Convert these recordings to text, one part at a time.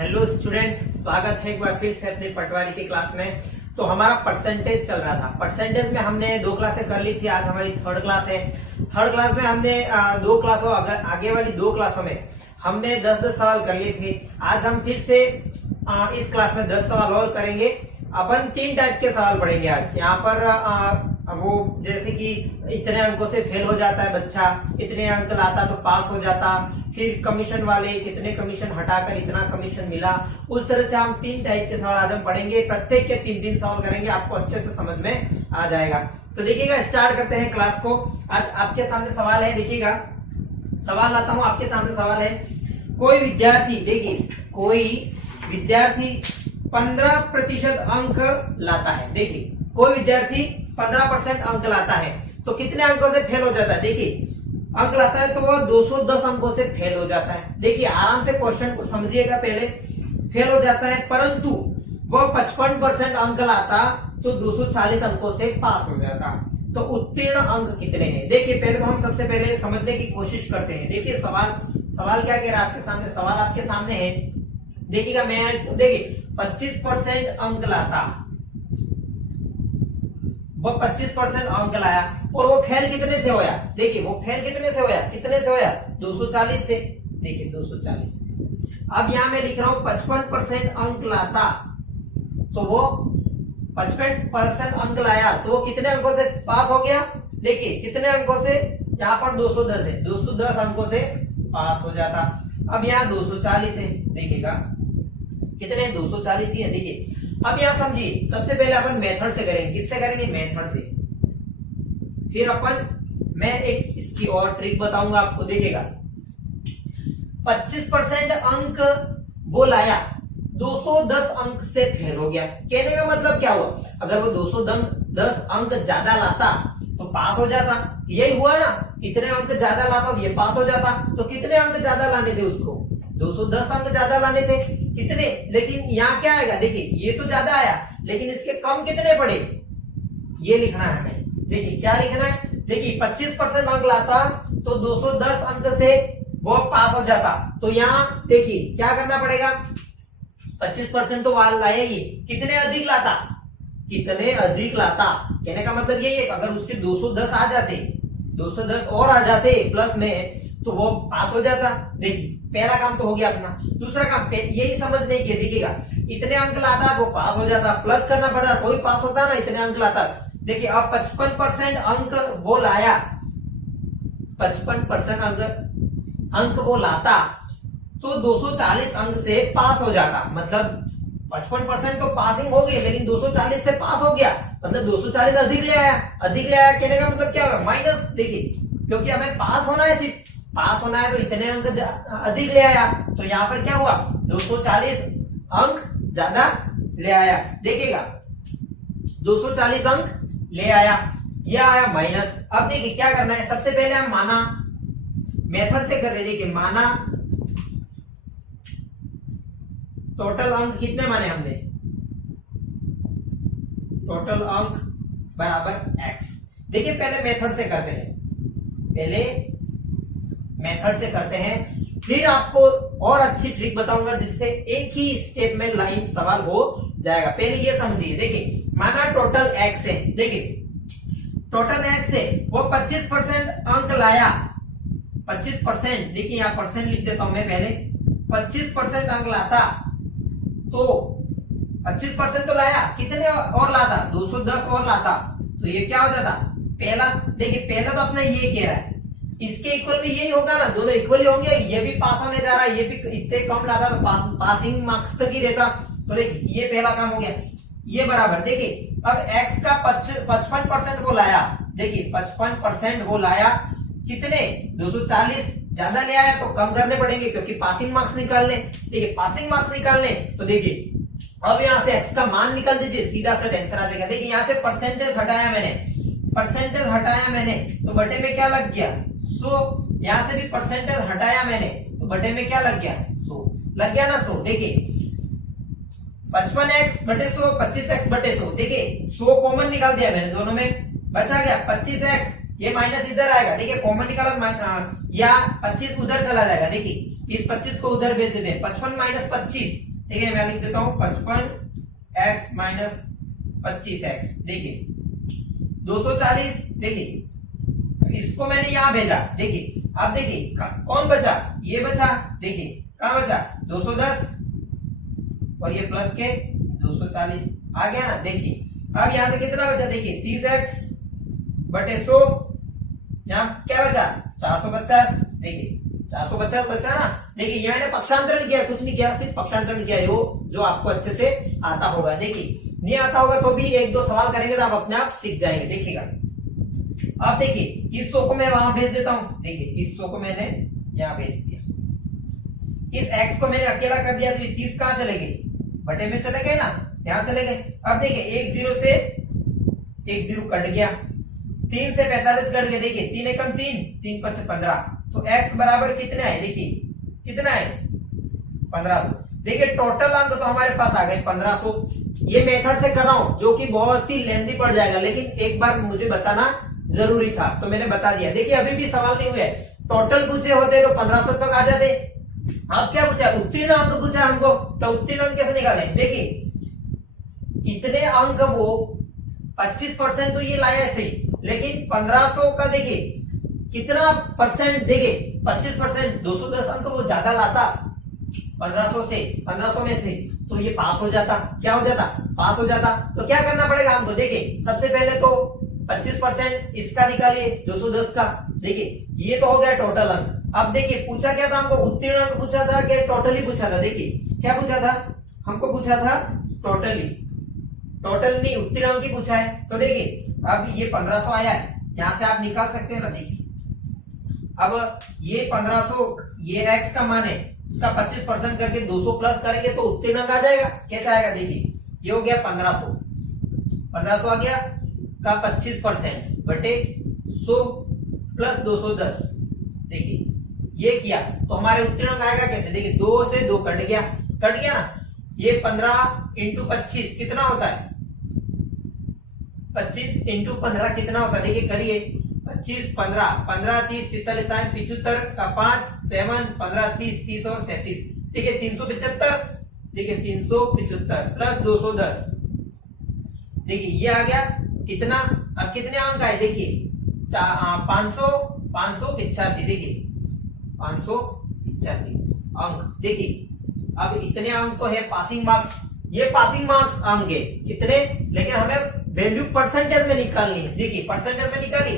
Hello student, स्वागत है एक बार फिर से अपने पटवारी की क्लास में। तो हमारा परसेंटेज चल रहा था। परसेंटेज में हमने 2 क्लासें कर ली थी। आज हमारी थर्ड क्लास है। थर्ड क्लास में हमने 2 क्लासों आगे वाली 2 क्लासों में हमने 10-10 सवाल कर लिए थे। आज हम फिर से इस क्लास में 10 सवाल और करेंगे। अपन 3 टाइप के सवाल पढ़ेंगे आज। यहाँ पर वो जैसे कि इतने अंकों से फेल हो जाता है बच्चा, इतने अंक लाता तो पास हो जाता, फिर कमीशन वाले कितने कमीशन हटाकर इतना कमीशन मिला, उस तरह से हम 3 टाइप के सवाल आज हम पढ़ेंगे। प्रत्येक के 3-3 सवाल करेंगे, आपको अच्छे से समझ में आ जाएगा। तो देखिएगा, स्टार्ट करते हैं क्लास को। आज आपके सामने सवाल है, देखिएगा सवाल लाता हूं। आपके सामने सवाल है, कोई विद्यार्थी, देखिए कोई विद्यार्थी 15% अंक लाता है। देखिए कोई विद्यार्थी 15% अंक लाता है तो कितने अंकों से फेल हो जाता है। देखिए अंक लाता है तो वह 210 अंकों से फेल हो जाता है। देखिए आराम से क्वेश्चन को समझिएगा। पहले फेल हो जाता है, परंतु वह 55% अंक लाता तो 240 अंकों से पास हो जाता। तो उत्तीर्ण अंक कितने हैं। देखिए पहले तो हम सबसे पहले समझने की कोशिश करते हैं। देखिए सवाल क्या कह रहा है आपके सामने। सवाल आपके सामने है, देखिएगा। मैं तो देखिए 25% अंक लाता, वो 25% अंक लाया और वो फेल कितने से होया। देखिए वो फेल कितने से होया, कितने से होया, 240 से। देखिए 240 से। अब यहां मैं लिख रहा हूं 55% अंक लाता तो वो 55% अंक लाया तो वो कितने अंकों से पास हो गया। देखिए कितने अंकों से, यहां पर 210 है, 210 अंकों से पास हो जाता। अब यहां 240 है, देखिएगा कितने, 240 ही है। देखिए अब यहां समझिए, सबसे पहले अपन मेथड से करेंगे। किससे करेंगे, मेथड से। फिर मैं एक इसकी और ट्रिक बताऊंगा आपको। देखिएगा 25% अंक वो लाया, 210 अंक से फेल हो गया। कहने का मतलब क्या हुआ, अगर वो 210 अंक ज्यादा लाता तो पास हो जाता। यही हुआ ना, इतने अंक ज्यादा लाता तो ये पास हो जाता। तो कितने अंक ज्यादा लाने थे उसको, 210 अंक ज्यादा लाने थे। कितने, लेकिन यहाँ क्या आएगा, देखिए ये तो ज्यादा आया लेकिन इसके कम कितने पड़े, ये लिखना है हमें। देखिए क्या लिखना है, देखिए 25% अंक लाता तो 210 अंक से वो पास हो जाता। तो यहाँ देखिए क्या करना पड़ेगा, 25% तो वाल लाया ही, कितने अधिक लाता, कितने अधिक लाता। कहने का मतलब यही है, अगर उसके 210 आ जाते, 210 और आ जाते प्लस में, तो वो पास हो जाता। देखिए पहला काम तो हो गया अपना। दूसरा काम यही समझने की, देखिएगा इतने अंक लाता वो पास हो जाता, प्लस करना पड़ता कोई पास होता ना, इतने अंक लाता। देखिए अब 55% अंक वो लाया, 55% अंक वो लाता तो 240 अंक से पास हो जाता। मतलब 55% तो पासिंग हो गई, लेकिन 240 से पास हो गया, मतलब 240 अधिक ले आया। अधिक ले आया कहने का मतलब क्या होगा, माइनस। देखिए क्योंकि हमें पास होना है, सिर्फ पास होना है तो इतने अंक अधिक ले आया। तो यहाँ पर क्या हुआ, 240 अंक ज्यादा ले आया। देखिएगा 240 अंक ले आया, यह आया माइनस। अब देखिए क्या करना है, सबसे पहले हम माना, मेथड से कर रहे। देखिए माना टोटल अंक कितने माने हमने, टोटल अंक बराबर x। देखिए पहले मेथड से करते हैं, पहले मेथड से करते हैं, फिर आपको और अच्छी ट्रिक बताऊंगा जिससे एक ही स्टेप में लाइन सवाल हो जाएगा। पहले ये समझिए, देखिए माना टोटल x है, देखिए टोटल x है, वो 25% अंक लाया, 25%, देखिए यहां परसेंट लिख देता हूं मैं पहले। 25% अंक लाता तो 25% तो लाया, कितने और लाता, 210 और लाता, तो ये क्या हो जाता, पहला। देखिए पहला तो अपना ये कह रहा है, इसके इक्वल भी यही होगा ना, दोनों इक्वल ही होंगे। ये भी पास होने जा रहा है, ये भी इतने कम लाता तो पासिंग मार्क्स तक ही रहता। तो देखिए ये पहला काम हो गया, ये बराबर। देखिए अब x का 55% वो लाया, देखिए 55% वो लाया, कितने, 240 ज्यादा ले आया तो कम करने पड़ेंगे क्योंकि पासिंग मार्क्स निकालने। देखिए पासिंग मार्क्स निकालने तो देखिए अब यहां से x का मान निकाल दीजिए, सीधा सा आंसर आ जाएगा। देखिए यहां से परसेंटेज हटाया मैंने, परसेंटेज हटाया मैंने तो बटे में क्या लग गया, 100। यहां से भी परसेंटेज हटाया मैंने तो बटे में क्या लग गया, 100 लग गया ना, 100। देखिए 55x बटे 100, 25x बटे 100। देखिए 100 कॉमन निकाल दिया मैंने, दोनों में बचा गया 25x, ये माइनस इधर आएगा। देखिए कॉमन निकाला, या 25 उधर चला जाएगा। देखिए इस 25 को उधर भेज देते हैं, 55 माइनस 25 ठीक है, मैं लिख देता हूं 55x माइनस 25x। देखिए 240, देखिए इसको मैंने यहां भेजा, देखिए अब देखिए कौन बचा, ये बचा, देखिए कहां बचा 210 और ये प्लस के 240 आ गया ना। देखिए अब यहां से कितना बचा, देखिए 30x बटे 100, यहां क्या बचा 450, देखिए 450 बचा ना। देखिए ये मैंने पक्षांतरण किया, कुछ नहीं किया, सिर्फ पक्षांतरण किया, वो जो आपको अच्छे से आता होगा। देखिए नहीं आता होगा तो भी एक दो सवाल करेंगे तो आप अपने आप सीख जाएंगे। देखिएगा अब देखिए इस 100 को मैं वहां भेज देता हूं, देखिए इस 100 को मैंने यहां भेज दिया, इस x को मैंने अकेला कर दिया, तो ये 30 कहां चले गए, बटे में चले गए ना, यहां चले गए। अब देखिए एक 0 से एक 0 कट गया, 3 से 45 कट गए, देखिए 3 एकम 3, 3 5 15, तो x बराबर कितने आए, देखिए कितना है 1500। देखिए टोटल अंक तो हमारे पास आ गए 1500। ये मेथड से कर रहा हूं जो कि बहुत ही लेंथी पड़ जाएगा, लेकिन एक बार मुझे बताना जरूरी था तो मैंने बता दिया। देखिए अभी भी सवाल नहीं हुए, टोटल पूछे होते तो 1500 तक आ जाते। अब क्या पूछा, उत्तीर्ण अंक पूछा हमको, तो उत्तीर्ण अंक कैसे निकाले, देखिए इतने अंक वो 25% तो ये लाया ऐसे ही, लेकिन 1500 का देखिए कितना परसेंट, देखिए 25%, 210 अंक वो ज्यादा लाता 1500 में से, तो ये पास हो जाता, क्या हो जाता, पास हो जाता। तो क्या करना पड़ेगा हमको, देखिए सबसे पहले तो 25% इसका निकालिए 210 का, देखिए ये तो हो गया टोटल अंक। अब देखिए पूछा क्या था हमको, उत्तीर्ण अंक पूछा था कि टोटली पूछा था, देखिए क्या पूछा था हमको, पूछा था टोटली, टोटल नहीं उत्तीर्ण अंक ही पूछा है। तो देखिए अब ये 1500 आया है, यहां से आप निकाल सकते हैं ना। देखिए अब ये 1500, ये x का मान है, इसका 25% करके 200 प्लस करेंगे तो उत्तीर्ण अंक आ जाएगा। कैसे आएगा, देखिए ये हो गया 1500 आ गया का 25% बटे 100 प्लस 210, देखिए ये किया तो हमारे उत्तीर्ण अंक आएगा कैसे, देखिए 2 से 2 कट गया ना, ये 15 इंटू 25 कितना होता है, 25 इंटू 15 कितना होता है, देखिए करिए 25 15 15 30 45 60 75 का 5 7 15 30 30 और 37, देखिए 375, देखिए 375 प्लस 210, देखिए ये आ गया कितना, अब कितने अंक आए, देखिए 585, देखिए 585 अंक। देखिए अब इतने अंक तो है पासिंग मार्क्स, ये पासिंग मार्क्स अंक है कितने, लेकिन हमें वैल्यू परसेंटेज में निकालनी है। देखिए परसेंटेज में निकाली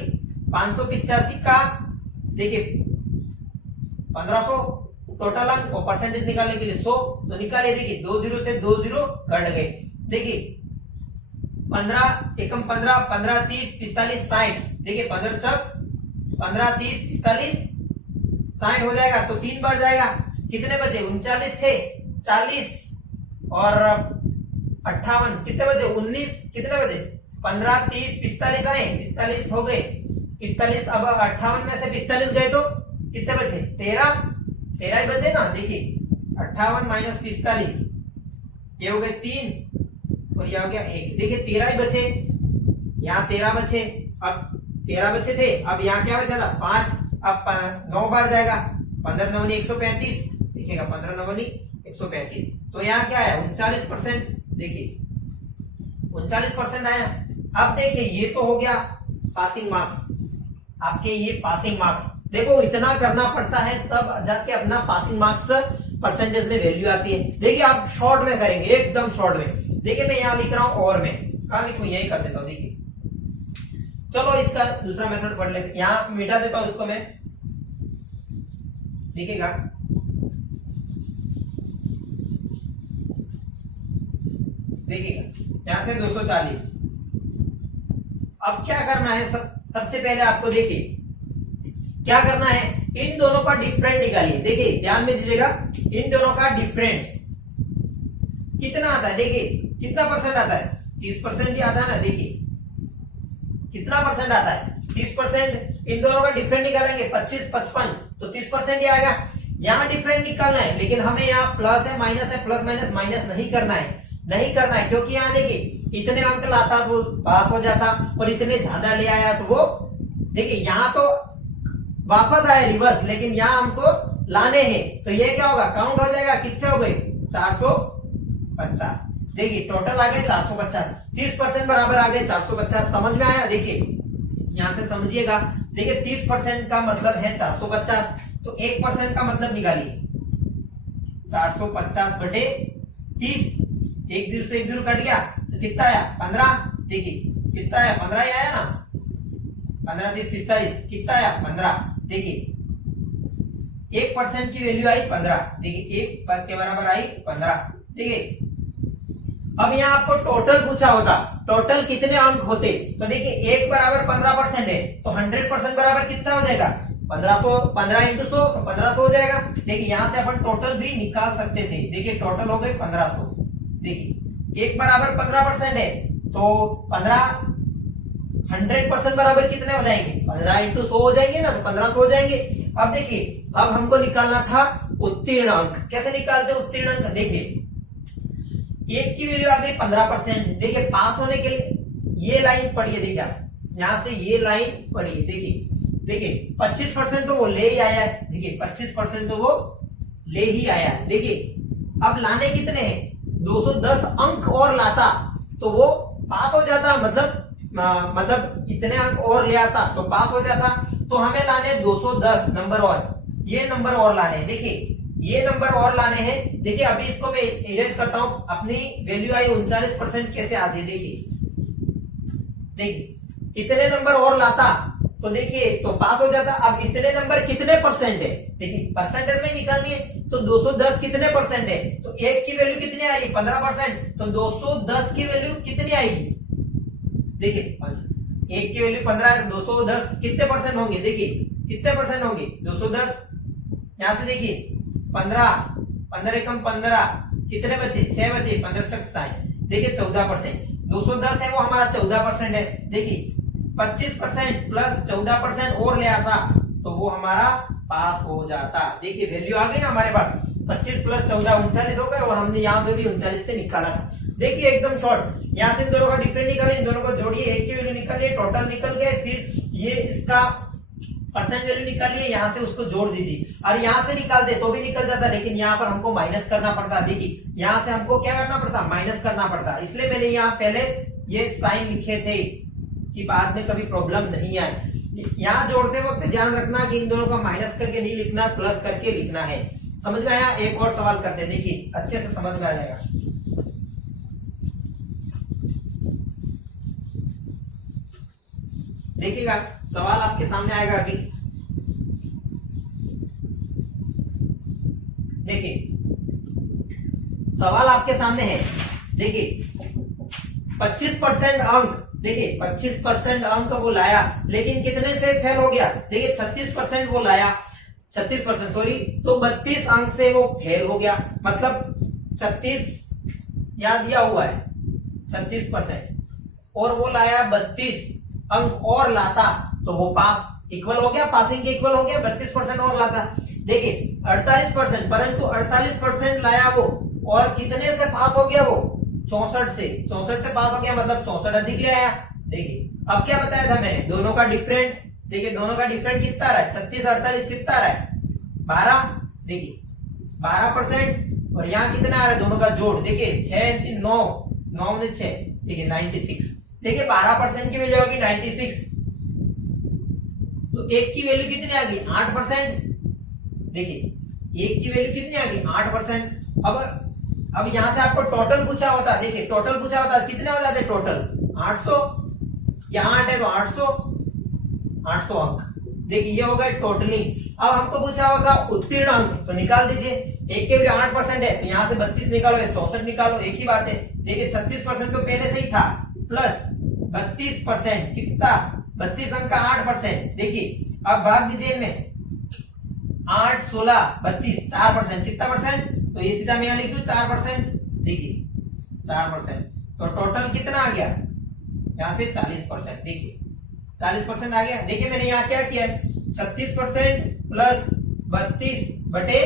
585 का, देखिए 1500 टोटल अंक और परसेंटेज निकालने के लिए 100, तो निकालिए, देखिए 2 0 से 2 0 कट गए, देखिए 15 एकम 15 15 30 45 60, देखिए 15 चक 15 30 45 60 हो जाएगा, तो 3 बार जाएगा, कितने बचे 39 थे, 40 और 58 कितने बचे 19, कितने बचे 15 30 45 आए, 45 हो गए 45, अब 58 में से 45 गए तो कितने बचे 13 ही बचे ना। देखिए 58 माइनस 45, ये हो गए 3 और ये हो गया 1, देखिए 13 ही बचे, यहाँ 13 बचे, अब 13 बचे थे, अब यहाँ क्या बचा था 5, अब 9 बार जाएगा, 15 9 135, देखिएगा 15 9 135, तो यहाँ क्या है 39%, देखिए 39% आया। अब देखिए ये तो हो गया पासिंग मार्क्स, आपके ये पासिंग मार्क्स, देखो इतना करना पड़ता है तब जाके अपना पासिंग मार्क्स परसेंटेज में वैल्यू आती है। देखिए आप शॉर्ट में करेंगे, एकदम शॉर्ट में, देखिए मैं यहाँ लिख रहा हूं और में कहा लिखूं, यही कर देता हूं। देखिए चलो इसका दूसरा मेथड पढ़ लेते, यहाँ मिटा देता हूं इसको मैं, देखिएगा यहां से 240। अब क्या करना है, सबसे पहले आपको देखिए क्या करना है, इन दोनों का डिफरेंट निकालिए। देखिए ध्यान में दीजिएगा, इन दोनों का डिफरेंट कितना आता है, देखिए कितना परसेंट आता है, 30% ही आता है ना। देखिए कितना परसेंट आता है 30%, इन दोनों का डिफरेंट निकालेंगे 25 55, तो 30% ही आएगा। यहाँ डिफरेंट निकालना है, लेकिन हमें यहाँ प्लस है माइनस है, प्लस माइनस माइनस नहीं करना है, क्योंकि यहाँ देखिए इतने अंक लाता तो वो पास हो जाता, और इतने ज्यादा ले आया तो वो, देखिए यहाँ तो वापस आए रिवर्स, लेकिन यहाँ हमको लाने हैं, तो ये क्या होगा काउंट हो जाएगा, कितने हो गए 450। देखिए टोटल आ गया 450, 30% बराबर आ गया 450। समझ में आया? देखिए यहां से समझिएगा। देखिए 30% का मतलब है 450, तो 1% का मतलब निकालिए 450 बटे 30। 1 0 से 1 0 कट गया तो कितना आया? 15। देखिए कितना आया? 15 ही आया ना। 15 30 45 कितना आया? 15। देखिए 1% की वैल्यू आई 15। देखिए 1 के बराबर आई 15। देखिए अब यहाँ आपको टोटल पूछा होता, टोटल कितने अंक होते, तो देखिए 1 बराबर 15% है, तो 100% बराबर कितना हो जाएगा? 1500, 15 इंटू 100 तो 1500 हो जाएगा। देखिए यहां से अपन टोटल भी निकाल सकते थे। देखिए टोटल हो गए 1500। देखिए 1 बराबर 15% है, तो 100% बराबर कितने हो जाएंगे? 15 इंटू 100 हो जाएंगे ना, तो 1500 हो जाएंगे। अब देखिए अब हमको निकालना था उत्तीर्ण अंक। कैसे निकालते उत्तीर्ण अंक? देखिए 1 की वैल्यू आ गई 15%। देखिए पास होने के लिए ये लाइन पढ़िए। देखिए यहां से ये लाइन पढ़िए। देखिए 25% तो वो ले ही आया है। देखिए 25% तो वो ले ही आया है। देखिए अब लाने कितने हैं? 210 अंक और लाता तो वो पास हो जाता, मतलब इतने अंक और ले आता तो पास हो जाता। तो हमें लाने 210 नंबर और, ये नंबर और लाने हैं। देखिए ये नंबर और लाने हैं। देखिए अभी इसको मैं इरेज करता हूं। अपनी वैल्यू आई 39%। कैसे आती? देखिए इतने नंबर और लाता तो देखिए तो पास हो जाता। अब इतने नंबर कितने परसेंट है? देखिए परसेंटेज में निकालनी है, तो 210 कितने परसेंट है? तो 1 की वैल्यू कितनी आएगी? 15%। तो 210 की वैल्यू कितनी आएगी? देखिए 1 की वैल्यू 15 है, 210 कितने परसेंट होंगे? देखिए कितने परसेंट होंगे? 210। यहां से देखिए 15 एकम 15 कितने बचे? 6 बचे। 15 चक 60। देखिए 14%। 210 है वो हमारा 14% है। देखिए 25% प्लस 14% और ले आता तो वो हमारा पास हो जाता। देखिए वैल्यू आ गई ना हमारे पास। 25 प्लस 14 39 हो गए, और हमने यहाँ पे भी 39 से निकाला था। देखिए एकदम शॉर्ट। यहाँ से इन दोनों का डिफरेंट निकाले, इन दोनों को जोड़िए, 1 की वैल्यू निकालिए, टोटल निकल गए। फिर ये इसका परसेंट वैल्यू निकालिए, यहाँ से उसको जोड़ दीजिए, और यहाँ से निकालते तो भी निकल जाता, लेकिन यहाँ पर हमको माइनस करना पड़ता। देखिए यहाँ से हमको क्या करना पड़ता? माइनस करना पड़ता। इसलिए मैंने यहाँ पहले ये साइन लिखे थे कि बाद में कभी प्रॉब्लम नहीं आए। यहाँ जोड़ते वक्त ध्यान रखना कि इन दोनों का माइनस करके नहीं लिखना, प्लस करके लिखना है। समझ में आया? एक और सवाल करते हैं। देखिए अच्छे से समझ में आ जाएगा। देखिएगा सवाल आपके सामने आएगा अभी। देखिए सवाल आपके सामने है। देखिए 25% अंक, देखिए 25% अंक वो लाया, लेकिन कितने से फेल हो गया? देखिए 36% वो लाया, 36% सॉरी, तो 32 अंक से वो फेल हो गया। मतलब 36 यहाँ दिया हुआ है 36%, और वो लाया 32 अंक और लाता तो वो पास इक्वल हो गया, पासिंग के इक्वल हो गया। 32% और लाता। देखिए 48%, परंतु 48% लाया वो, और कितने से पास हो गया वो? 64 से पास हो गया, मतलब 64 अधिक ले आया। देखिए अब क्या बताया था मैंने? दोनों का डिफरेंट। देखिए दोनों का डिफरेंट कितना आ रहा है? 36 48 कितना आ रहा है? 12। देखिए 12%, और यहाँ कितना आ रहा है? दोनों का जोड़। देखिए 6 3 9, 9 में 6, देखिए 96। देखिए 12% की वैल्यू होगी 96, तो 1 की वैल्यू कितनी आ गई? 8%। देखिए 1 की वैल्यू कितनी आ गई? 8%। अब यहां से आपको टोटल पूछा होता, देखिए टोटल पूछा होता, कितने हो जाते टोटल? 800। यहाँ 8 है तो 800 अंक। देखिए ये हो गए टोटलिंग। अब हमको पूछा होगा उत्तीर्ण अंक, तो निकाल दीजिए। 1 के भी 8% है, तो यहाँ से 32 निकालो, 64 निकालो, एक ही बात है। देखिए 36% तो पहले से ही था, प्लस 32% कितना? 32 अंक का 8%। देखिए अब भाग दीजिए इनमें, 8 16 32 4%, कितना परसेंट? तो ये सीधा मैं यहाँ लिख दूं 4%। देखिए 4%, तो टोटल कितना आ गया? यहाँ से 40%। देखिए 40% आ गया। देखिए मैंने यहाँ क्या किया है? 36% प्लस 32 बटे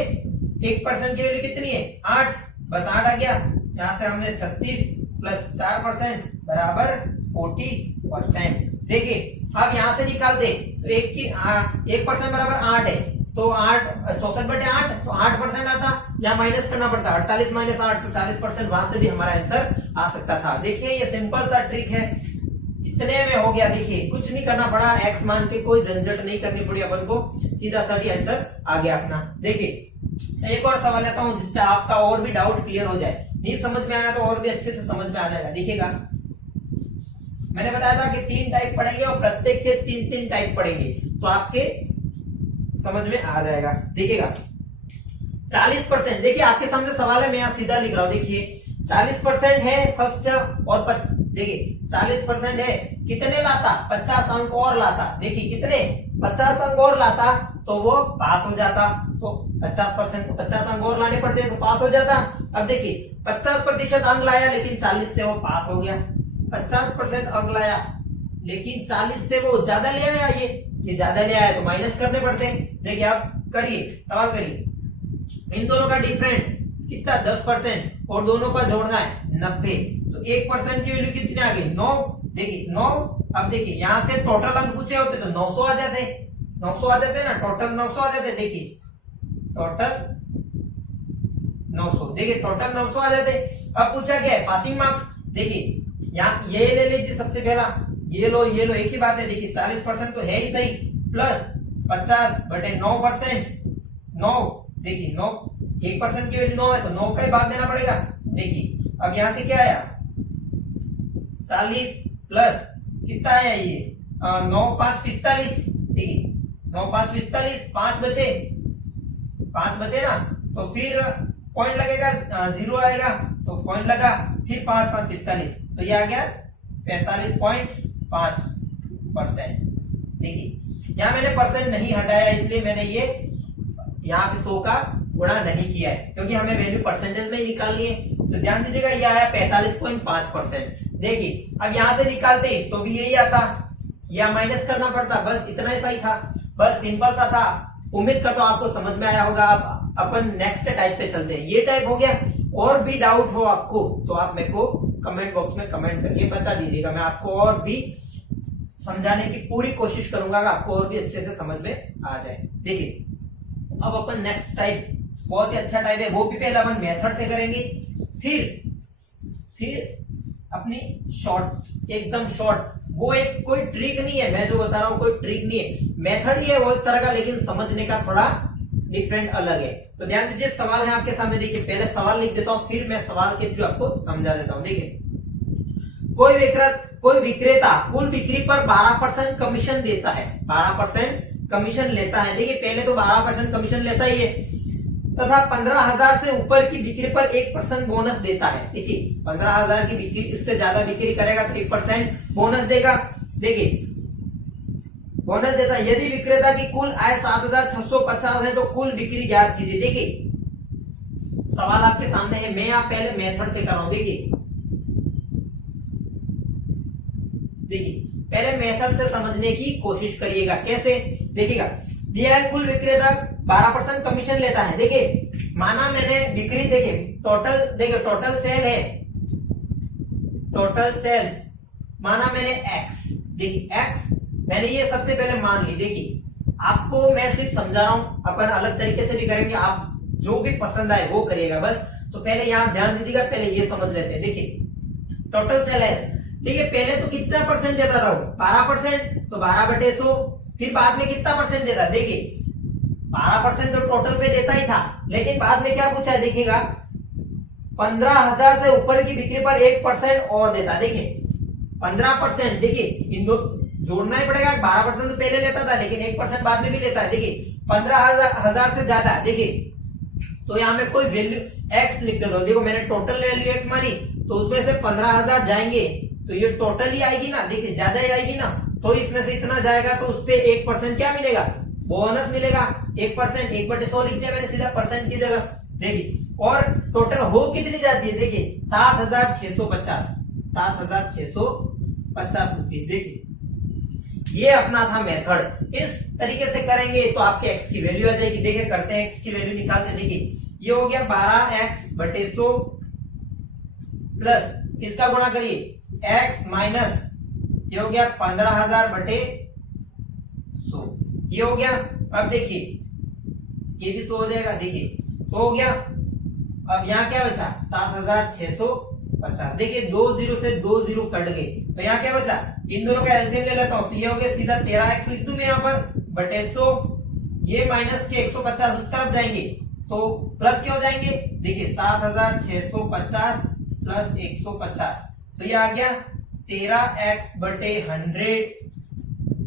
1% की वैल्यू कितनी है? 8, बस 8 आ गया। यहाँ से हमने 36 प्लस 4% बराबर 40%। देखिए अब यहां से निकाल दे तो 1% बराबर 8 है, तो 8 64/8 तो 8% आता, यहाँ माइनस करना पड़ता, 48 - 8 तो 40%, वहां से भी हमारा आंसर आ सकता था। देखिए ये सिंपल सा ट्रिक है, इतने में हो गया। देखिए कुछ नहीं करना पड़ा, एक्स मान के कोई झंझट नहीं करनी पड़ी अपन को, सीधा साधी आंसर आ गया अपना। देखिए एक और सवाल लेता हूं जिससे आपका और भी डाउट क्लियर हो जाए, नहीं समझ में आया तो और भी अच्छे से समझ में आ जाएगा। देखिएगा मैंने बताया था कि 3 टाइप पढ़ेंगे और प्रत्येक के 3-3 टाइप पढ़ेंगे तो आपके समझ में आ जाएगा। देखिएगा 40%, देखिए आपके सामने सवाल है, मैं यहां सीधा लिख रहा हूं। देखिए 40% है फर्स्ट, और देखिए 40% है, कितने लाता, 50 अंक और लाता। देखिए कितने, 50 अंक और लाता तो वो पास हो जाता, तो 50% को 50 अंक और लाने पड़ते तो पास हो जाता। अब देखिए 50% अंक लाया लेकिन 40 से वो पास हो गया, 50% अंक लाया लेकिन 40 से वो ज्यादा ले आया, ये ज्यादा ले आया तो माइनस करने पड़ते हैं। देखिए आप करिए, सवाल करिए, इन दोनों का डिफरेंट कितना, 10%, और दोनों का जोड़ना है 90, तो 1% की वैल्यू कितनी आ गई, 9। देखिए 9, अब देखिए यहां से टोटल अंक पूछे होते तो 900 आ जाते, 900 आ जाते ना, टोटल 900 आ जाते। देखिए टोटल 900, देखिए टोटल 900 आ जाते। अब पूछा क्या है, पासिंग मार्क्स। देखिए यहाँ ये ले लीजिए सबसे पहला, ये लो एक ही बात है। देखिए 40% तो है ही सही, प्लस 50/9%, 9, देखिए 9, 1% की वैल्यू 9 है तो 9 का ही भाग देना पड़ेगा। देखिए अब यहां से क्या आया, 40 प्लस कितना आया ये, 9 × 5 = 45। देखिए 9 × 5 = 45, 5 बचे ना, तो फिर पॉइंट लगेगा, 0 आएगा तो पॉइंट लगा, फिर 5 × 5 = 45, तो ये आ गया 45.5%। देखिए यहाँ मैंने परसेंट नहीं हटाया, इसलिए मैंने ये यहाँ पे 100 का गुणा नहीं किया है, क्योंकि हमें वैल्यू परसेंटेज में ही निकालनी है। तो ध्यान दीजिएगा ये आया 45.5%। देखिए अब यहां से निकालते तो भी यही आता, या माइनस करना पड़ता, बस इतना ही सही था, बस सिंपल सा था। उम्मीद करता हूं आपको समझ में आया होगा। अब अपन नेक्स्ट टाइप पे चलते हैं, ये टाइप हो गया। और भी डाउट हो आपको तो आप मेरे को कमेंट बॉक्स में कमेंट करके बता दीजिएगा, मैं आपको और भी समझाने की पूरी कोशिश करूंगा, आपको और भी अच्छे से समझ में आ जाए। देखिए अब अपन नेक्स्ट टाइप, बहुत ही अच्छा टाइप है, वो भी पहले अपन मेथड से करेंगे, फिर अपनी शॉर्ट, एकदम शॉर्ट, वो एक कोई ट्रिक नहीं है, मैं जो बता रहा हूं कोई ट्रिक नहीं है, मेथड ही है वो एक तरह का, लेकिन समझने का थोड़ा डिफरेंट अलग है। तो ध्यान दीजिए सवाल है आपके सामने। देखिए पहले सवाल लिख देता हूं, फिर मैं सवाल के थ्रू आपको समझा देता हूं। देखिए कोई विक्रेता कुल बिक्री पर 12% कमीशन देता है, 12% कमीशन लेता है। देखिए पहले तो 12% कमीशन लेता ही है, तथा 15,000 से ऊपर की बिक्री पर 1% बोनस देता है। देखिए 15,000 की बिक्री, इससे ज्यादा बिक्री करेगा तो 1% बोनस देगा। देखिए बोनस देता है। यदि विक्रेता की कुल आय 7,650 है तो कुल बिक्री ज्ञात कीजिए। देखिए सवाल आपके सामने है, मैं आप पहले मेथड से कर रहा हूं। देखिए पहले मेथड से समझने की कोशिश करिएगा। कैसे, देखिएगा दिया है कुल विक्रेता 12% कमीशन लेता है। देखिए माना मैंने बिक्री, देखिए टोटल सेल है, टोटल सेल्स माना मैंने एक्स। देखिए एक्स मैंने ये सबसे पहले मान ली। देखिए आपको मैं सिर्फ समझा रहा हूं, अपन अलग तरीके से भी करेंगे, आप जो भी पसंद आए वो करिएगा बस। तो पहले यहां ध्यान दीजिएगा, पहले ये समझ लेते हैं। देखिए टोटल सेल है, देखिए पहले तो कितना परसेंट देता था वो, 12%, तो 12/100। फिर बाद में कितना परसेंट देता, देखिए 12% तो टोटल पे देता ही था, लेकिन बाद में क्या पूछा है, देखिएगा 15,000 से ऊपर की बिक्री पर 1% और देता। देखिए 15%, देखिए इन दो जोड़ना ही पड़ेगा, 12% तो पहले लेता था लेकिन 1% बाद में भी लेता है। देखिए 15,000 से ज्यादा, देखिए तो यहां में कोई वैल्यू एक्स लिख देता हूं। देखो मैंने टोटल वैल्यू एक्स मानी, तो उसमें से 15,000 जाएंगे तो ये टोटल ही आएगी ना, देखिए ज्यादा ही आएगी ना, तो इसमें से इतना जाएगा तो उस पर 1% क्या मिलेगा, बोनस मिलेगा। 1%, 1/100 लिख दिया मैंने सीधा परसेंट की जगह। देखिए और टोटल हो कितनी जाती है, देखिए 7,650, 7,650 रुपये। देखिए ये अपना था मेथड। इस तरीके से करेंगे तो आपके एक्स की वैल्यू आ जाएगी। देखिए करते हैं, एक्स की वैल्यू निकालते हैं। देखिए ये हो गया 12x/100 प्लस किसका गुणा करिए, x माइनस ये हो गया 15,000/100, ये हो गया। अब देखिए ये भी 100 हो जाएगा, देखिए 100 हो गया। अब यहाँ क्या बचा 7650। देखिए 2 जीरो से 2 जीरो कट गए, तो यहाँ क्या बचा, इन दोनों का एलसीएम ले लेता हूं, तो ये हो गया सीधा 13x लिख दूं मैं यहाँ पर बटे 100, ये माइनस के 150 उस तरफ जाएंगे तो प्लस क्या हो जाएंगे, देखिए 7650 प्लस 150, तो ये आ गया 13x बटे 100,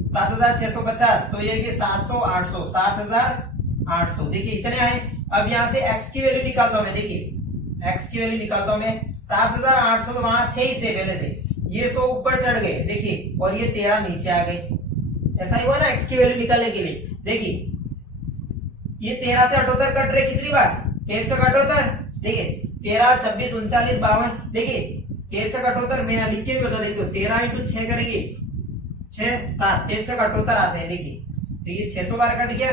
7650, तो ये कि 700 800 7800, देखिए इतने आए। अब यहाँ से x की वैल्यू निकालता हूं मैं, देखिए x की वैल्यू निकालता हूं मैं, 7800 तो वहां थे ही से पहले से, ये 100 ऊपर चढ़ गए देखिए, और ये 13 नीचे आ गए। ऐसा ही हुआ ना x की वैल्यू निकालने के लिए, देखिए ये 13 से 78 कट रहे कितनी बार, 13 से 78, देखिए 13 26 39 52, देखिए 13 से 78 मैं यहाँ लिख के भी बता देती हूँ, 13 इंटू 6 करेंगे 6 7, 13 से 78 आते हैं, देखिए तो ये 600 बार कट गया।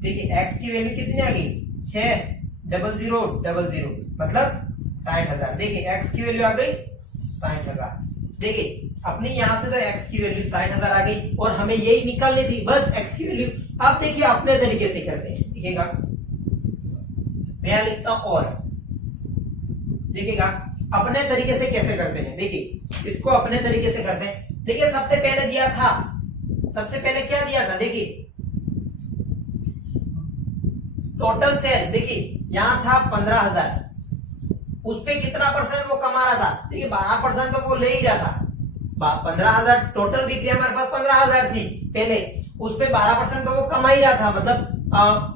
देखिए x की वैल्यू कितनी आ गई 600000, मतलब 60,000। देखिए x की वैल्यू आ गई 60,000। देखिए अपनी यहां से तो x की वैल्यू 60,000 आ गई और हमें यही निकालनी थी बस x की वैल्यू। अब देखिए अपने तरीके से करते हैं, देखिएगा मैं यहां लिखता हूं और, देखिएगा अपने तरीके से कैसे करते हैं, देखिए इसको अपने तरीके से करते हैं। देखिए सबसे पहले दिया था, सबसे पहले क्या दिया था, देखिए टोटल सेल, देखिए यहां था 15,000, उस पे कितना परसेंट वो कमा रहा था, देखिए 12% तो वो ले ही रहा था। 15,000 टोटल बिक्री हमारे पास 15,000 थी पहले, उस पे 12% तो वो कमा ही रहा था, मतलब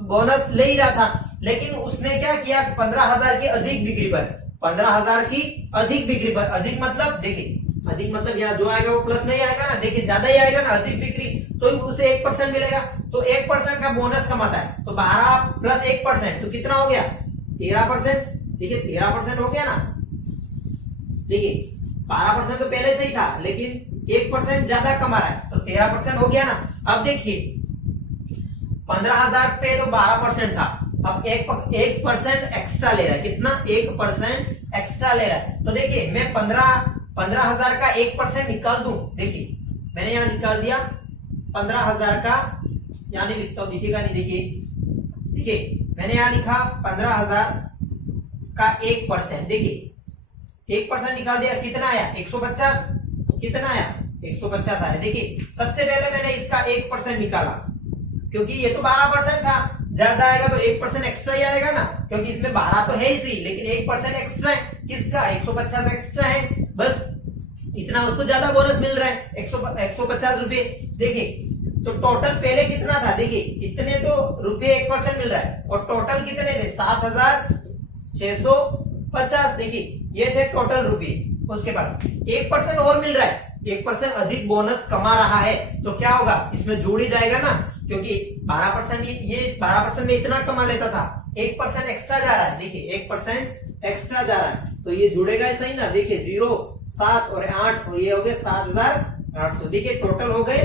बोनस ले ही रहा था। लेकिन उसने क्या किया, 15,000 की अधिक बिक्री पर, 15,000 की अधिक बिक्री पर, अधिक मतलब देखिए अधिक मतलब यहाँ जो आएगा वो प्लस नहीं आएगा ना, देखिए ज्यादा ही आएगा ना, अधिक बिक्री तो उसे 1% मिलेगा, तो 1% का बोनस कमाता है, तो 12 प्लस 1% तो कितना हो गया 13%। देखिए 13% हो गया ना, देखिए 12% तो पहले से ही था लेकिन 1% ज्यादा कमा रहा है, तो 13% हो गया ना। अब देखिए 15,000 पे तो 12% था, अब 1% एक्स्ट्रा ले रहा है, कितना 1% एक्स्ट्रा ले रहा है। तो देखिए मैं 15,000 का 1% निकाल दूं, देखिए मैंने यहां निकाल दिया 15,000 का, यहां नहीं लिखता हूं, दिखेगा नहीं, देखिए मैंने यहां लिखा 15,000 का 1%, देखिए 1% निकाल दिया, कितना आया 150, कितना आया 150 आया। देखिए सबसे पहले मैंने इसका 1% निकाला, क्योंकि ये तो 12% था, ज्यादा आएगा तो 1% एक्स्ट्रा ही आएगा ना, क्योंकि इसमें 12 तो है ही सही, लेकिन 1% एक्स्ट्रा है, किसका 150 एक्स्ट्रा है, बस इतना उसको ज्यादा बोनस मिल रहा है 150 रुपए। देखिए तो टोटल पहले कितना था, देखिए इतने तो रुपए 1% मिल रहा है, और टोटल कितने थे 7,650, देखिए ये थे टोटल रुपए। उसके बाद 1% और मिल रहा है, 1% अधिक बोनस कमा रहा है, तो क्या होगा इसमें जोड़ ही जाएगा ना, क्योंकि 12% ये 12% में इतना कमा लेता था, 1% एक्स्ट्रा जा रहा है, देखिए 1% एक्स्ट्रा जा रहा है, तो ये जुड़ेगा सही ना। देखिए 0 7 और 8, तो ये हो गए 7,800, देखिए टोटल हो गए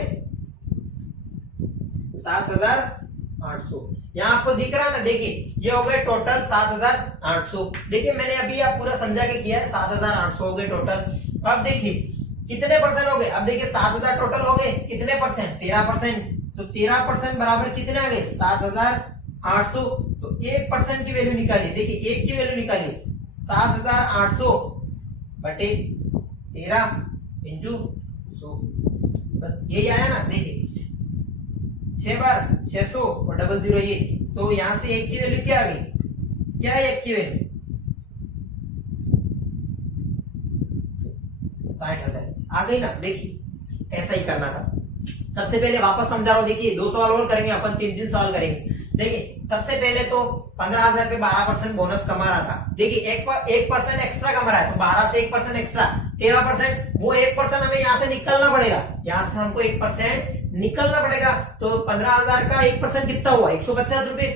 7,800। यहाँ आपको दिख रहा है ना, देखिए ये हो गए टोटल 7,800। देखिए मैंने अभी आप पूरा समझा के किया है, 7,800 हो गए टोटल। अब देखिए कितने परसेंट हो गए, अब देखिए 7,000 टोटल हो गए, कितने परसेंट 13%, तो 13% बराबर कितने आ गए 7,800। तो 1% की वैल्यू निकालिए, देखिए 1 की वैल्यू निकालिए, 7,800 बटे 13 इंटू 100, बस यही आया ना। देखिए 6 बार 600 और 00 ये, तो यहां से 1 की वैल्यू क्या आ गई, क्या है 1 की वैल्यू 60,000 आ गई ना। देखिए ऐसा ही करना था। सबसे पहले वापस समझा रहा हूं, देखिए 2 सवाल और करेंगे अपन, 3 सवाल करेंगे। देखिए सबसे पहले तो 15,000 पे 12% बोनस कमा रहा था, देखिए 1% एक्स्ट्रा कमा रहा है, तो 12 से 1% एक्स्ट्रा 13%, वो 1% हमें यहाँ से निकलना पड़ेगा, यहाँ से हमको 1% निकलना पड़ेगा। तो 15,000 का 1% कितना हुआ 150 रुपए,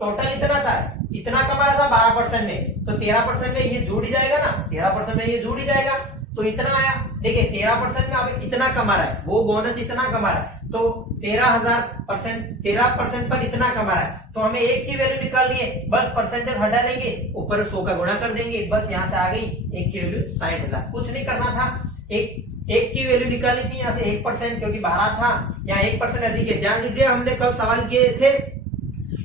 टोटल इतना था, इतना कमा रहा था 12% में, तो 13% में ये जुड़ ही जाएगा ना, 13% में ये जुड़ ही जाएगा, तो इतना आया। देखिए 13% में अब इतना कमा रहा है, वो बोनस इतना कमा रहा है, तो 13% पर इतना कमा रहा है, तो हमें 1 की वैल्यू निकालनी है, बस परसेंटेज हटा लेंगे, ऊपर 100 का गुणा कर देंगे, बस यहाँ से आ गई 1 की वैल्यू 60,000। कुछ नहीं करना था, एक की वैल्यू निकालनी थी, यहाँ से 1%, क्योंकि 12 था, यहाँ 1% अधिक है। ध्यान दीजिए हमने कल सवाल किए थे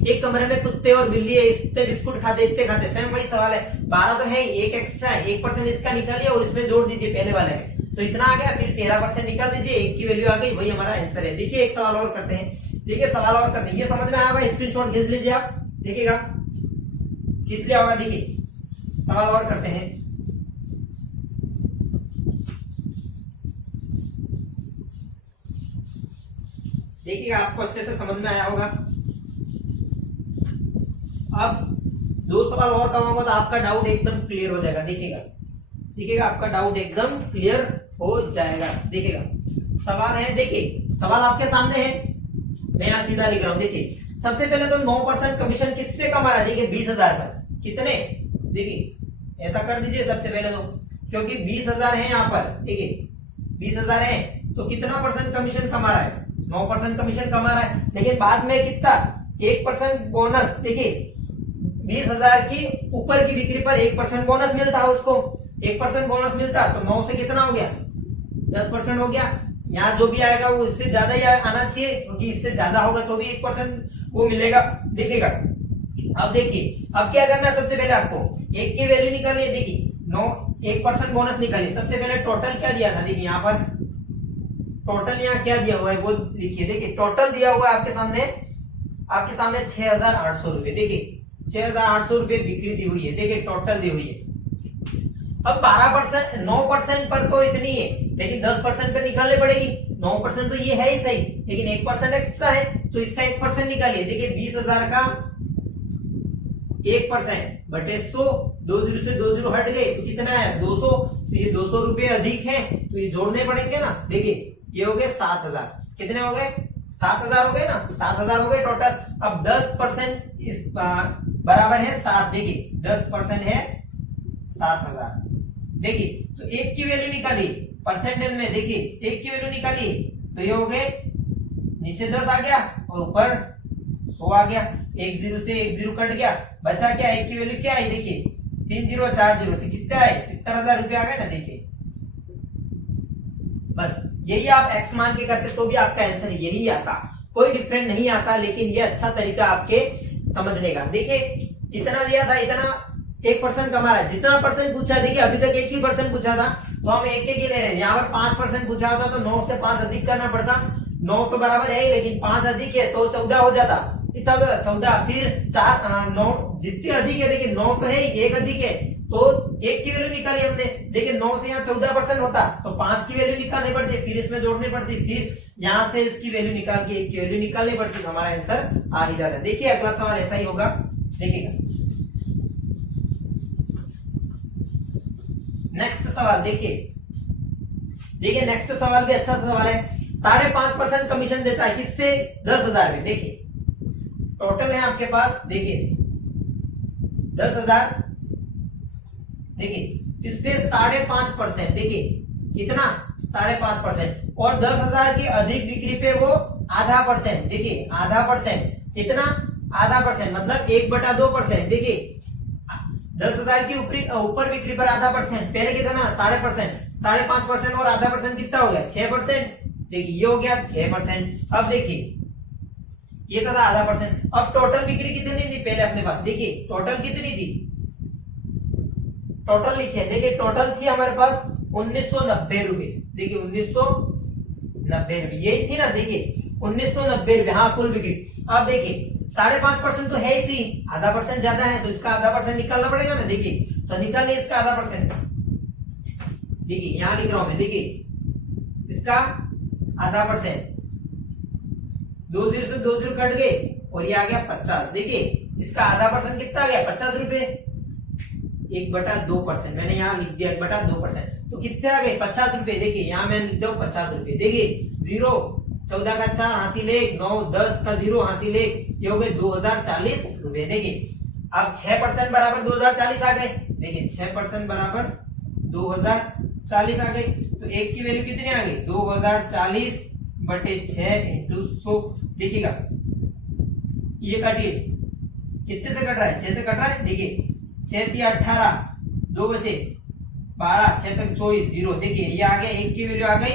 एक कमरे में कुत्ते और बिल्ली है, इतने बिस्कुट खाते इतने खाते, सेम वही सवाल है। 12 तो है, एक एक्स्ट्रा है, 1% इसका निकालिए और इसमें जोड़ दीजिए पहले वाले में, तो इतना आ गया। फिर 13% निकाल दीजिए, एक की वैल्यू आ गई, वही हमारा आंसर है। देखिए एक सवाल और करते हैं, देखिए सवाल और करते हैं, ये समझ में आया होगा, स्क्रीनशॉट खींच लीजिए आप, देखिएगा खींच लिया होगा। देखिए सवाल और करते हैं, देखिएगा आपको अच्छे से समझ में आया होगा। अब 2 सवाल और करवाऊंगा तो आपका डाउट एकदम क्लियर हो जाएगा। देखिएगा देखिएगा आपका डाउट एकदम क्लियर हो जाएगा। देखिएगा सवाल है, देखिए सवाल आपके सामने है, मैं यहां सीधा लिख रहा हूं। देखिए सबसे पहले तो 9% कमीशन किस पे कमा रहा है, देखिए 20,000 पर, कितने, देखिए ऐसा कर दीजिए सबसे पहले तो, क्योंकि 20,000 है यहाँ पर, देखिए 20,000 है तो कितना परसेंट कमीशन कमा रहा है, 9% कमीशन कमा रहा है। लेकिन बाद में कितना, 1% बोनस, देखिए 20,000 की ऊपर की बिक्री पर 1% बोनस मिलता है उसको, 1% बोनस मिलता, तो 9 से कितना हो गया, 10% हो गया। यहाँ जो भी आएगा वो इससे ज्यादा ही आना चाहिए, क्योंकि इससे ज्यादा होगा तो भी 1% वो मिलेगा। देखिएगा अब देखिए, अब क्या करना है, सबसे पहले आपको एक की वैल्यू निकालिए। देखिए 1% बोनस निकालिए। सबसे पहले टोटल क्या दिया था, देखिए यहाँ पर टोटल यहाँ क्या दिया हुआ है वो लिखिए। देखिए टोटल दिया हुआ है आपके सामने 6,800 रुपए, देखिए 6,800 रुपए बिक्री दी हुई है, देखिए टोटल दी हुई है। अब 12%, 9% पर तो इतनी है, लेकिन 10% पे निकालनी पड़ेगी। 9% तो ये है ही सही, लेकिन 1% एक्स्ट्रा है, तो इसका 1% निकालिए। देखिए 20,000 का 1% बटे 100, 2 जीरो से 2 जीरो हट गए तो कितना है, 200, तो ये 200 रुपए अधिक है, तो ये जोड़ने पड़ेंगे ना। देखिए ये हो गए 7,000, कितने हो गए, 7,000 हो गए ना, 7,000 हो गए टोटल। अब 10% इस बराबर है 7, देखिए 10% है 7,000। देखिए तो एक की वैल्यू निकाली परसेंटेज में, देखिए एक की वैल्यू निकाली तो ये हो गए, नीचे 10 आ गया और ऊपर 100 आ गया, 1 जीरो से 1 जीरो कट गया, बचा क्या, एक की वैल्यू क्या आई, देखिए 3 जीरो 4 जीरो, तो कितने आए, 70,000 रुपये आ गए ना। देखिए बस यही आप एक्स मान के करते तो भी आपका आंसर यही आता, कोई डिफरेंट नहीं आता, लेकिन ये अच्छा तरीका आपके समझने का। देखिए इतना लिया था, इतना 1% कमा रहा है, जितना परसेंट पूछा, देखिए अभी तक 1 ही परसेंट पूछा था तो हम एक ही ले रहे हैं। यहाँ पर 5% पूछा होता तो 9 से 5 अधिक करना पड़ता, 9 तो बराबर है, लेकिन 5 अधिक है तो 14 हो जाता, इतना तो 14, फिर 4 9 जितने अधिक है, देखिए 9 तो है, 1 अधिक है तो 1 की वैल्यू निकाली हमने। देखिए 9 से यहाँ 14% होता तो 5 की वैल्यू निकालनी पड़ती, फिर इसमें जोड़नी पड़ती, फिर यहाँ से इसकी वैल्यू निकाल के 1 की वैल्यू निकालनी पड़ती, तो हमारा आंसर आ ही जाता। देखिए अगला सवाल ऐसा ही होगा, देखिएगा नेक्स्ट सवाल। देखिए नेक्स्ट सवाल भी अच्छा सवाल है। 5.5% कमीशन देता है किस पे, 10,000 में। देखिए टोटल है आपके पास, देखिए 10,000, देखिए इस पे 5.5%, देखिए कितना, 5.5%, और 10,000 की अधिक बिक्री पे वो आधा परसेंट, देखिए आधा परसेंट, कितना, आधा परसेंट मतलब 1/2%। देखिए 10,000 की ऊपर बिक्री पर आधा परसेंट, पहले कितना 5.5% और आधा परसेंट कितना हो गया, 6%। देखिए ये हो गया 6%। अब देखिए ये था आधा परसेंट। अब टोटल बिक्री कितनी थी पहले अपने पास, देखिए टोटल कितनी थी, टोटल लिखिए। देखिए टोटल थी हमारे पास 1990 रुपए, देखिए 1990 रुपए यही थी ना, देखिए 1990 रुपए, हाँ कुल बिक्री। अब देखिए 5.5% तो है ही, आधा परसेंट ज्यादा है तो इसका आधा परसेंट निकालना पड़ेगा ना। देखिए तो निकालिए इसका आधा परसेंट, देखिए यहां लिख रहा हूं मैं, देखिए इसका आधा परसेंट, 2 जीरो से 2 जीरो कट गए और ये आ गया 50। देखिए इसका आधा परसेंट कितना आ गया, 50 रुपए, 1/2%, मैंने यहाँ लिख दिया 1/2%, तो कितने आ गए, 50 रुपए। देखिए यहाँ मैं लिख दूं 50 रुपए, देखिए 0, 14 का 4 हासिल 1, 9 10 का 0 हासिल 1, ये हो गए 2040 रुपए। देखिए अब 6% बराबर 2040 आ गए, देखिए 6% बराबर 2040 आ गए, तो एक की वैल्यू कितनी आ गई, 2040 बटे 6 इंटू 100। देखिएगा ये काटिए, कितने से कट रहा है, 6 से कट रहा है। देखिए 6 3 18, 2 बचे 12, 6 से 24, 0। देखिए ये आ गया, एक की वैल्यू आ गई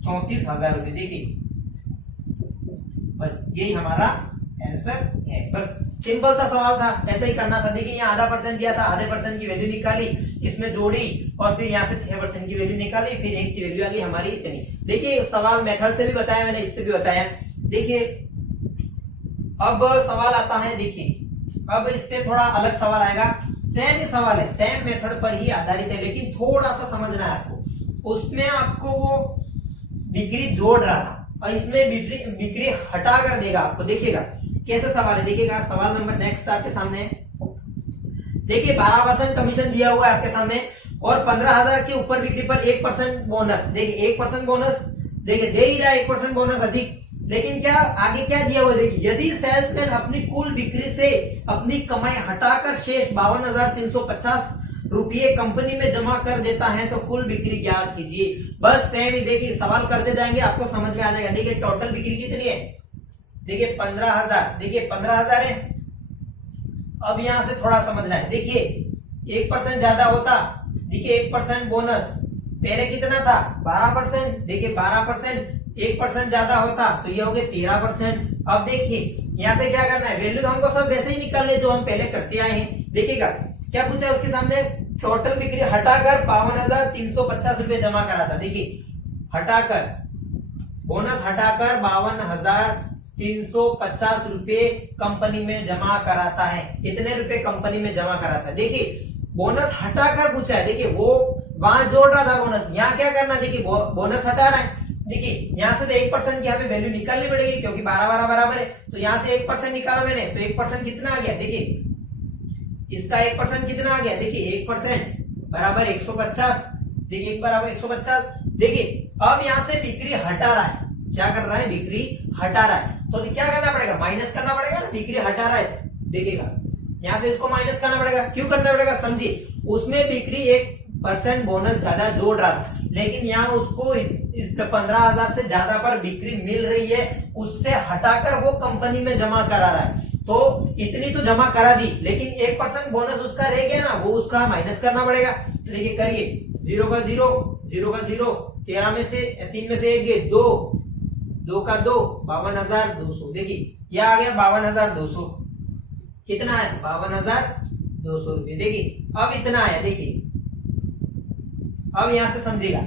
34,000 रुपए। देखिए बस यही हमारा आंसर है। बस सिंपल सा सवाल था, ऐसा ही करना था। देखिए यहाँ आधा % दिया था, आधे % की वैल्यू निकाली, इसमें जोड़ी और फिर यहाँ से 6% की वैल्यू निकाली, फिर 1 की वैल्यू आ गई हमारी इतनी। देखिए सवाल मेथड से भी बताया मैंने, इससे भी बताया। देखिए अब सवाल आता है, देखिए अब इससे थोड़ा अलग सवाल आएगा। सेम ही सवाल है, सेम मेथड पर ही आधारित है, लेकिन थोड़ा सा समझना है आपको। उसमें आपको वो डिग्री जोड़ रहा था और इसमें डिग्री हटा कर देगा आपको। देखिएगा कैसे सवाल है, देखिएगा सवाल नंबर नेक्स्ट आपके सामने है। देखिए 12% कमीशन दिया हुआ है आपके सामने और 15,000 के ऊपर बिक्री पर 1% बोनस। देखिए 1% बोनस, देखिए दे ही रहा है 1% बोनस अधिक, लेकिन क्या आगे क्या दिया हुआ है, देखिए यदि सेल्समैन अपनी कुल बिक्री से अपनी कमाई हटाकर शेष 52,350 रुपये कंपनी में जमा कर देता है तो कुल बिक्री ज्ञात कीजिए। बस सेम ही देखिए सवाल करते जाएंगे, आपको समझ में आ जाएगा। देखिए टोटल बिक्री कितनी है, देखिए 15,000, देखिए 15,000 है। अब यहां से थोड़ा समझना है, देखिए 1% ज्यादा होता, देखिए 1% बोनस, पहले कितना था 12%, देखिए 12%, 1% ज्यादा होता तो ये हो गया 13%। अब देखिए यहां से क्या करना है, वैल्यू तो हमको सब वैसे ही निकालने जो हम पहले करते आए हैं। देखिएगा क्या पूछा है उसके सामने, टोटल बिक्री हटाकर 52,350 रुपए जमा करा था। देखिए हटाकर बोनस हटाकर 52,350 रुपए कंपनी में जमा कराता है। इतने रुपए कंपनी में जमा कराता है। देखिए बोनस हटाकर पूछा है, देखिए वो वहां जोड़ रहा था बोनस, यहाँ क्या करना, देखिए बोनस हटा रहा है। देखिए यहाँ से तो 1% की यहाँ पे वैल्यू निकालनी पड़ेगी क्योंकि 12 बराबर है, तो यहाँ से 1% निकाला मैंने तो 1% कितना आ गया, देखिए इसका 1% कितना आ गया, देखिए 1% बराबर 150, देखिए 1 बराबर 150। देखिए अब यहाँ से बिक्री हटा रहा है, क्या कर रहा है, बिक्री हटा रहा है, तो क्या करना पड़ेगा, माइनस करना पड़ेगा ना, बिक्री हटा रहा है। देखिएगा यहाँ से इसको माइनस करना पड़ेगा, क्यों करना पड़ेगा समझिए, उसमें बिक्री 1% बोनस ज्यादा जोड़ रहा था, लेकिन यहाँ उसको इस 15,000 से ज्यादा पर बिक्री मिल रही है, उससे हटाकर वो कंपनी में जमा करा रहा है। तो इतनी तो जमा करा दी, लेकिन 1% बोनस उसका रह गया ना, वो उसका माइनस करना पड़ेगा। तो देखिए करिए, 0 का 0, 0 का 0, 13 में से 3 में से 1 गए 2, 2 का 2, 52,200। देखिए यह आ गया 52,200, कितना है 52,200 रुपये। देखिए अब इतना है, देखिए अब यहां से समझिएगा,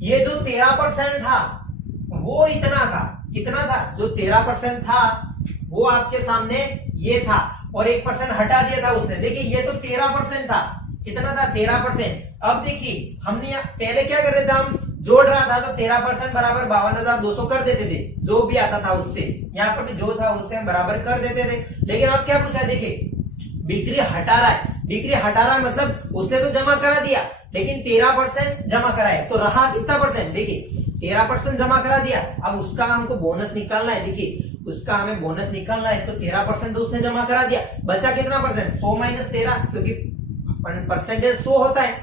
ये जो 13% था वो इतना था, कितना था, जो 13% था वो आपके सामने ये था और 1% हटा दिया था उसने। देखिए ये तो 13% था, कितना था 13%। अब देखिए हमने पहले क्या कर रहे थे, हम जोड़ रहा था तो 13% बराबर 52,200 कर देते थे, जो भी आता था उससे, यहाँ पर भी जो था उससे हम बराबर कर देते थे। लेकिन अब क्या पूछा है, देखिए बिक्री हटा रहा है, बिक्री हटा रहा है मतलब उसने तो जमा करा दिया, लेकिन 13% जमा कराए तो रहा कितना परसेंट, देखिए 13% जमा करा दिया। अब उसका हमको बोनस निकालना है, देखिए उसका हमें बोनस निकालना है, तो 13% तो उसने जमा करा दिया, बचा कितना परसेंट, 100 माइनस 13, क्योंकि परसेंटेज 100 होता है,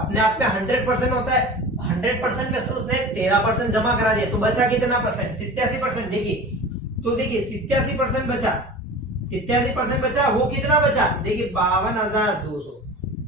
अपने आप में 100% होता है, 100% में से उसने 13% जमा करा दिया, तो बचा कितना परसेंट, 87%। देखिए तो देखिए 87% बचा, 87% बचा, वो कितना बचा, देखिए 52,200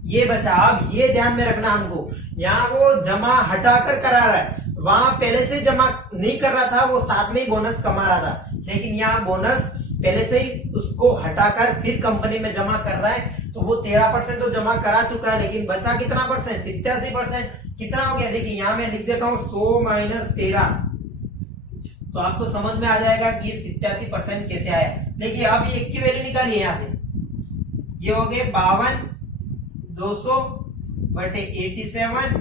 ये बचा। अब ये ध्यान में रखना हमको, यहाँ वो जमा हटाकर करा रहा है, वहां पहले से जमा नहीं कर रहा था, वो साथ में ही बोनस कमा रहा था, लेकिन यहाँ बोनस पहले से ही उसको हटाकर फिर कंपनी में जमा कर रहा है, तो वो 13% तो जमा करा चुका है, लेकिन बचा कितना परसेंट, 87%। कितना हो गया, देखिए यहाँ मैं लिख देता हूँ 100 माइनस 13, तो आपको समझ में आ जाएगा कि 87% कैसे आया। देखिए अब ये की वैल्यू निकालिए, यहाँ से ये हो गए 52,200 बटे 87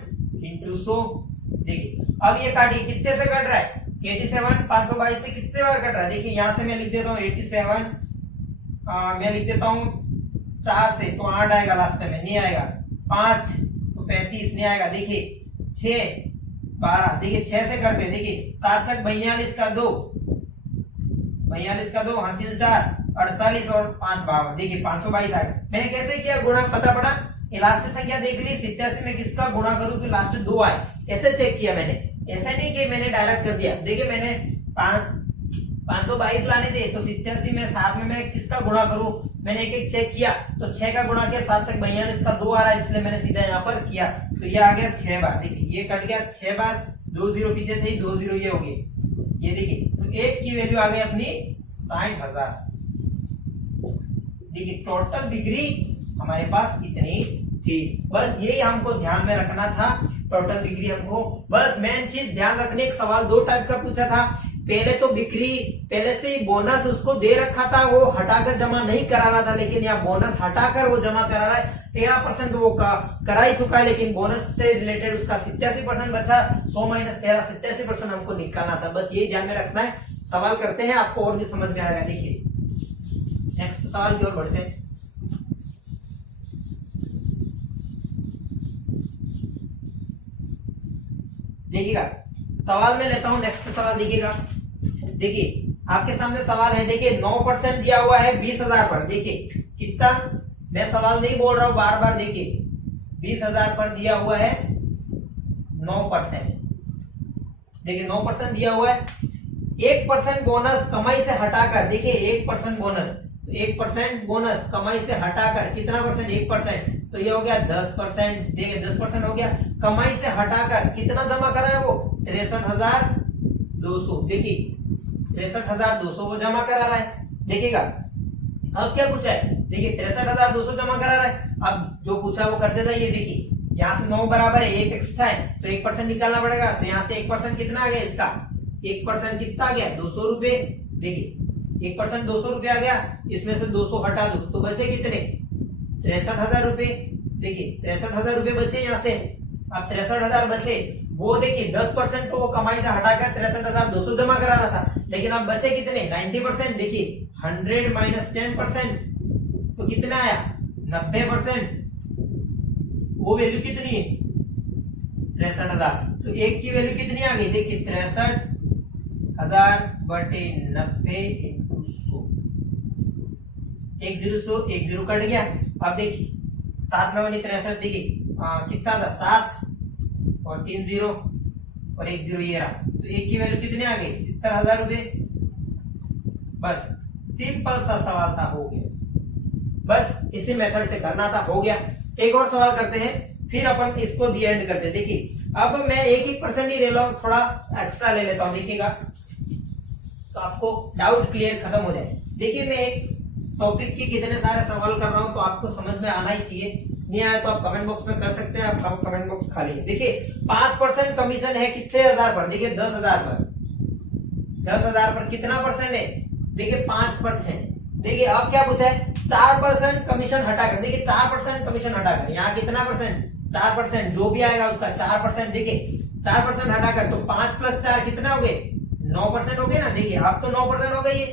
इंटू 100। देखिए अब ये काटिए, कितने से कट रहा है, 87 522 से कितने बार कट रहा है, देखिए यहां से मैं लिख देता हूँ 87, मैं लिख देता हूँ 4 से तो 8 आएगा, लास्ट में नहीं आएगा, 5 तो 35 नहीं आएगा, देखिए 6 12, देखिए 6 से करते हैं, देखिए 7 6 42 का 2, 42 का 2 हासिल 4 48 और 5 52, देखिए 522 आ गया। मैंने कैसे किया, गुणा पता पड़ा, ये लास्ट संख्या देख ली, 87 में किसका गुणा करूं तो लास्ट 2 आए, ऐसे चेक किया मैंने, ऐसा नहीं कि मैंने डायरेक्ट कर दिया। देखिए मैंने 522 लाने थे, तो 87 में 7 में मैं किसका गुणा करूं, मैंने एक एक चेक किया, तो 6 का गुणा किया, 7 6 42 का 2 आ रहा है, इसलिए मैंने सीधा यहाँ पर किया, तो ये आ गया 6 बार। देखिए ये कट गया 6 बार, 2 0 पीछे थे, 2 0 ये हो गए, ये देखिए, तो एक की वैल्यू आ गई अपनी 60,000। देखिए टोटल बिक्री हमारे पास इतनी थी। बस यही हमको ध्यान में रखना था, टोटल बिक्री हमको बस मेन चीज ध्यान रखने। एक सवाल दो टाइप का पूछा था, पहले तो बिक्री पहले से ही बोनस उसको दे रखा था, वो हटाकर जमा नहीं कराना था, लेकिन यहाँ बोनस हटाकर वो जमा करा रहा है। 13% वो करा ही चुका है, लेकिन बोनस से रिलेटेड उसका 87% बचा। 100 - 13 87% हमको निकालना था। बस यही ध्यान में रखना है। सवाल करते हैं, आपको और भी समझ में आएगा। देखिए नेक्स्ट सवाल की ओर बढ़ते हैं। देखिएगा सवाल में लेता हूं, नेक्स्ट सवाल देखिएगा। देखिए आपके सामने सवाल है, देखिए 9% दिया हुआ है 20,000 पर। देखिए कितना, मैं सवाल नहीं बोल रहा हूं बार बार। देखिए 20,000 पर दिया हुआ है 9%। देखिए 9% दिया हुआ है। 1% बोनस कमाई से हटाकर, देखिए 1% बोनस, तो 1% बोनस कमाई से हटाकर कितना परसेंट, 1%, तो ये हो गया 10%। देखिए 10% हो गया। कमाई से हटाकर कितना जमा करा है वो, 63,200। देखिए 63,200 वो जमा करा रहा है। देखिएगा अब क्या पूछा है, देखिए 63,200 जमा करा रहा है। अब जो पूछा वो करते जाइए। देखिए यहाँ से 9 बराबर है, 1 एक्स्ट्रा है, तो 1% निकालना पड़ेगा। तो यहाँ से 1% कितना आ गया इसका, 1% कितना आ गया, 200 रुपए। देखिए 1% 200 रुपए आ गया, इसमें से 200 हटा दो तो बचे कितने, 63,000 रुपए। देखिए 63,000 रुपए बचे यहाँ से। अब 63,000 बचे, वो देखिए 10% तो वो कमाई से हटाकर 63,200 जमा कराना था, लेकिन अब बचे कितने, 90%। देखिए 100 - 10% तो कितना आया, 90%। वो वैल्यू कितनी है, 63,000। तो एक की वैल्यू कितनी आ गई, देखिए 63,000 बटे 90 × 100। 1 0 1 0 कट गया। अब देखिए 7 9 63। देखिए कितना था, 7 और 3 0 और 1 0 ये रहा। तो एक की वैल्यू कितनी आ गई, 70,000 रुपए। बस सिंपल सा सवाल था, हो गया। बस इसी मेथड से करना था, हो गया। एक और सवाल करते हैं, फिर अपन इसको दी एंड करते हैं। देखिए अब मैं 1% ही ले लो, थोड़ा एक्स्ट्रा ले लेता हूं। देखिएगा तो आपको डाउट क्लियर खत्म हो जाए। देखिए मैं एक टॉपिक के कितने सारे सवाल कर रहा हूं, तो आपको समझ में आना ही चाहिए। नहीं आया तो आप कमेंट बॉक्स में कर सकते हैं, आप कमेंट बॉक्स खाली है। देखिए 5% कमीशन है कितने हजार पर, देखिए 10,000 पर। 10,000 पर कितना परसेंट है, देखिए 5%। देखिए अब क्या पूछा है, 4% कमीशन हटाकर। देखिए 4% कमीशन हटाकर, यहाँ कितना परसेंट, 4%, जो भी आएगा उसका 4%। देखिए 4% हटाकर, तो 5 + 4 कितना हो गए, 9% हो गए ना। देखिए अब तो 9% हो गई,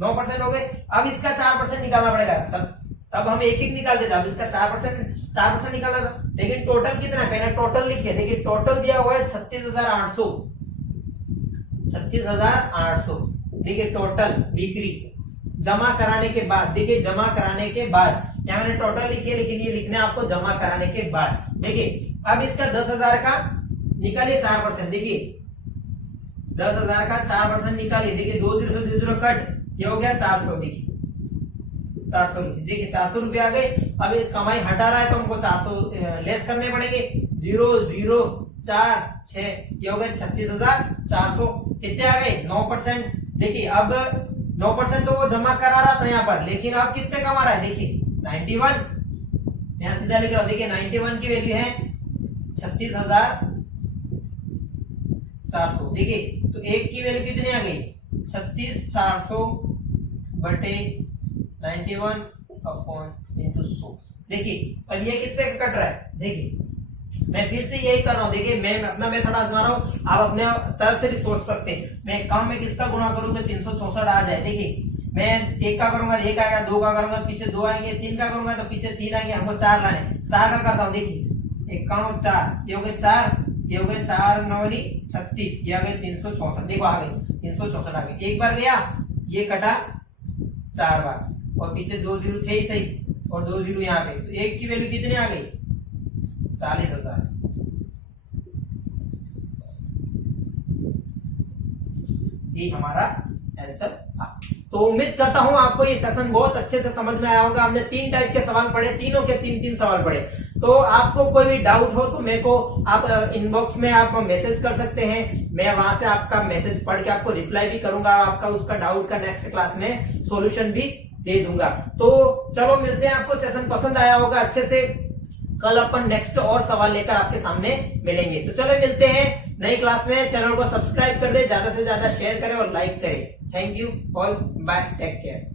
9% हो गए। अब इसका 4% निकालना पड़ेगा सब, तब हम एक निकाल देते। अब इसका 4% निकाला था, लेकिन टोटल कितना है, पहले टोटल लिखिए। देखिए टोटल दिया हुआ है 36,800। 36,800। देखिए टोटल बिक्री जमा कराने के बाद, देखिए जमा कराने के बाद, यहाँ मैंने टोटल लिखी है, लेकिन ये लिखना है आपको जमा कराने के बाद। देखिए अब इसका 10,000 का निकालिए 4%। देखिए 10,000 का 4% निकालिए। देखिए 2 0 से 2 0 कट, ये हो गया 400। देखिए 400, देखिए 400 रुपए आ गए। अब ये कमाई हटा रहा है तो हमको 400 लेस करने पड़ेंगे। 0 0 4 6, ये हो गए 36,400। कितने आ गए, 9%। देखिए अब 9% तो वो जमा करा रहा था यहाँ पर, लेकिन अब कितने कमा रहा है, देखिए 91। यहाँ सीधा लिख रहा हूं। देखिए 91 की वैल्यू है 36,400। देखिए तो एक की वैल्यू कितनी आ गई, 36,400 बटे 91 अपॉन × 100। देखिए अब ये किससे कट रहा है, देखिए मैं फिर से यही कर रहा हूं। देखिए मैं अपना मेथड आजमा रहा हूं, आप अपने तरफ से भी सोच सकते हैं। मैं काम में किसका गुणा करूंगा, 364 आ जाए। देखिए मैं 1 का करूंगा 1 आएगा, 2 का करूंगा पीछे 2 आएंगे, 3 का करूंगा तो पीछे 3 आएंगे। हमको 4 लाने, 4 का करता हूँ। देखिए 51 4, ये हो गए 4, ये हो गए 4 9 36, ये आ गए 364। देखो आ गए 364 आ गए। एक बार गया, ये कटा 4 बार, और पीछे 2 0 थे ही सही, और 2 0 यहाँ पे। तो एक की वैल्यू कितनी आ गई, 40,000। ये हमारा आंसर था। तो उम्मीद करता हूं आपको ये सेशन बहुत अच्छे से समझ में आया होगा। हमने 3 टाइप के सवाल पढ़े, तीनों के 3-3 सवाल पढ़े। तो आपको कोई भी डाउट हो तो मेरे को आप इनबॉक्स में आप मैसेज कर सकते हैं, मैं वहां से आपका मैसेज पढ़ के आपको रिप्लाई भी करूंगा, आपका उसका डाउट का नेक्स्ट क्लास में सॉल्यूशन भी दे दूंगा। तो चलो मिलते हैं, आपको सेशन पसंद आया होगा अच्छे से। कल अपन नेक्स्ट और सवाल लेकर आपके सामने मिलेंगे। तो चलो मिलते हैं नई क्लास में। चैनल को सब्सक्राइब कर दे, ज्यादा से ज्यादा शेयर करें और लाइक करें। Thank you all, bye, take care.